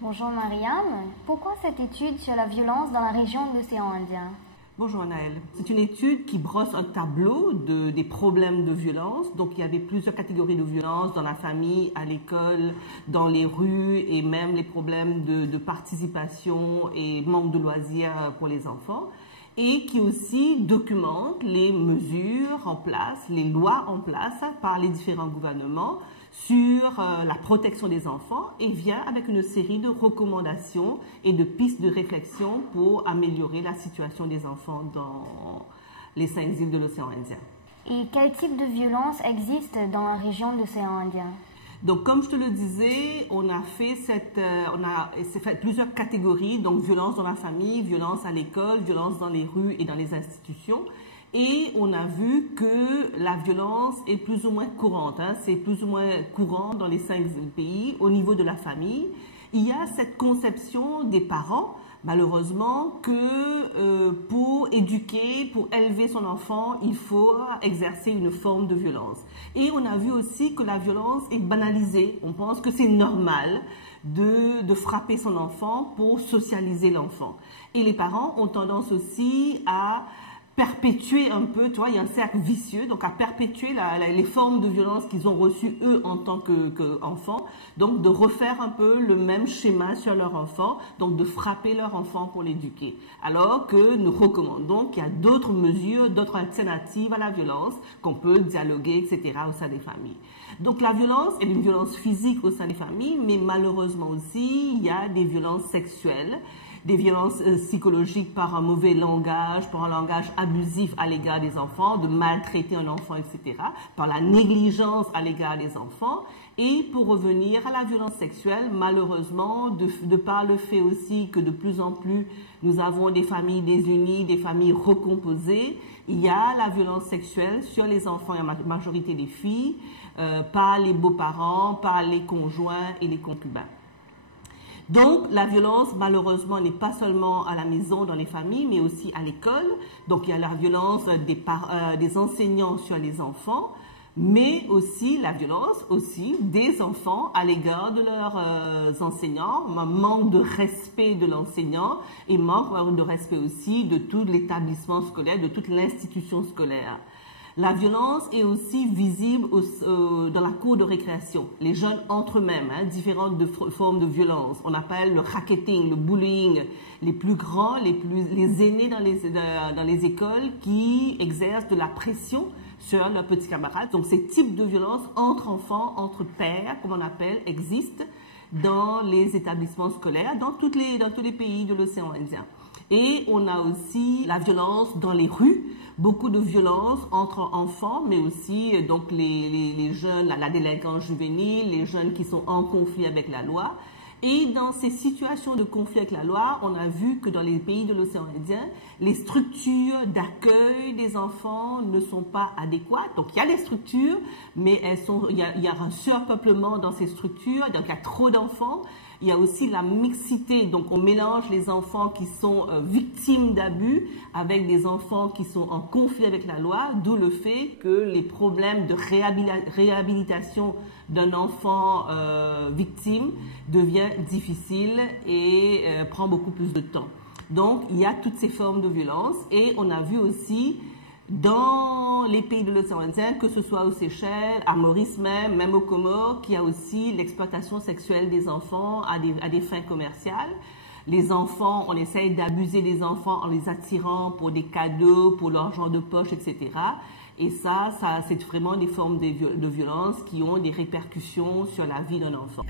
Bonjour Mariam, pourquoi cette étude sur la violence dans la région de l'océan Indien? Bonjour Anaëlle. C'est une étude qui brosse un tableau des problèmes de violence. Donc il y avait plusieurs catégories de violence dans la famille, à l'école, dans les rues et même les problèmes de participation et manque de loisirs pour les enfants. Et qui aussi documente les mesures en place, les lois en place par les différents gouvernements sur la protection des enfants et vient avec une série de recommandations et de pistes de réflexion pour améliorer la situation des enfants dans les 5 îles de l'océan Indien. Et quel type de violence existe dans la région de l'océan Indien? Donc, comme je te le disais, on a fait plusieurs catégories, donc violence dans la famille, violence à l'école, violence dans les rues et dans les institutions. Et on a vu que la violence est plus ou moins courante, c'est plus ou moins courant dans les 5 pays au niveau de la famille. Il y a cette conception des parents, malheureusement, que pour éduquer, pour élever son enfant, il faut exercer une forme de violence. Et on a vu aussi que la violence est banalisée. On pense que c'est normal de frapper son enfant pour socialiser l'enfant. Et les parents ont tendance aussi à perpétuer un peu, tu vois, il y a un cercle vicieux, donc à perpétuer les formes de violence qu'ils ont reçues eux en tant qu'enfants, donc de refaire un peu le même schéma sur leur enfant, donc de frapper leur enfant pour l'éduquer. Alors que nous recommandons qu'il y a d'autres mesures, d'autres alternatives à la violence, qu'on peut dialoguer, etc. au sein des familles. Donc la violence est une violence physique au sein des familles, mais malheureusement aussi, il y a des violences sexuelles, des violences psychologiques par un mauvais langage, par un langage abusif à l'égard des enfants, de maltraiter un enfant, etc., par la négligence à l'égard des enfants. Et pour revenir à la violence sexuelle, malheureusement, de par le fait aussi que de plus en plus nous avons des familles désunies, des familles recomposées, il y a la violence sexuelle sur les enfants et la majorité des filles, par les beaux-parents, par les conjoints et les concubins. Donc, la violence, malheureusement, n'est pas seulement à la maison, dans les familles, mais aussi à l'école. Donc, il y a la violence des enseignants sur les enfants, mais aussi la violence des enfants à l'égard de leurs enseignants, un manque de respect de l'enseignant et manque de respect aussi de tout l'établissement scolaire, de toute l'institution scolaire. La violence est aussi visible dans la cour de récréation. Les jeunes entre eux-mêmes, différentes formes de violence. On appelle le racketing, le bullying. Les plus grands, les aînés dans les écoles qui exercent de la pression sur leurs petits camarades. Donc ces types de violences entre enfants, entre pairs, comme on appelle, existent dans les établissements scolaires, dans tous les pays de l'océan Indien. Et on a aussi la violence dans les rues, beaucoup de violence entre enfants, mais aussi donc les jeunes, la délinquance juvénile, les jeunes qui sont en conflit avec la loi. Et dans ces situations de conflit avec la loi, on a vu que dans les pays de l'océan Indien, les structures d'accueil des enfants ne sont pas adéquates. Donc il y a des structures, mais il y a un surpeuplement dans ces structures, donc il y a trop d'enfants. Il y a aussi la mixité, donc on mélange les enfants qui sont victimes d'abus avec des enfants qui sont en conflit avec la loi, d'où le fait que les problèmes de réhabilitation d'un enfant victime devient difficile et prend beaucoup plus de temps. Donc il y a toutes ces formes de violence et on a vu aussi dans les pays de l'océan Indien, que ce soit aux Seychelles, à Maurice même aux Comores, qu'il y a aussi l'exploitation sexuelle des enfants à des fins commerciales. Les enfants, on essaye d'abuser des enfants en les attirant pour des cadeaux, pour l'argent de poche, etc. Et ça c'est vraiment des formes de violence qui ont des répercussions sur la vie d'un enfant.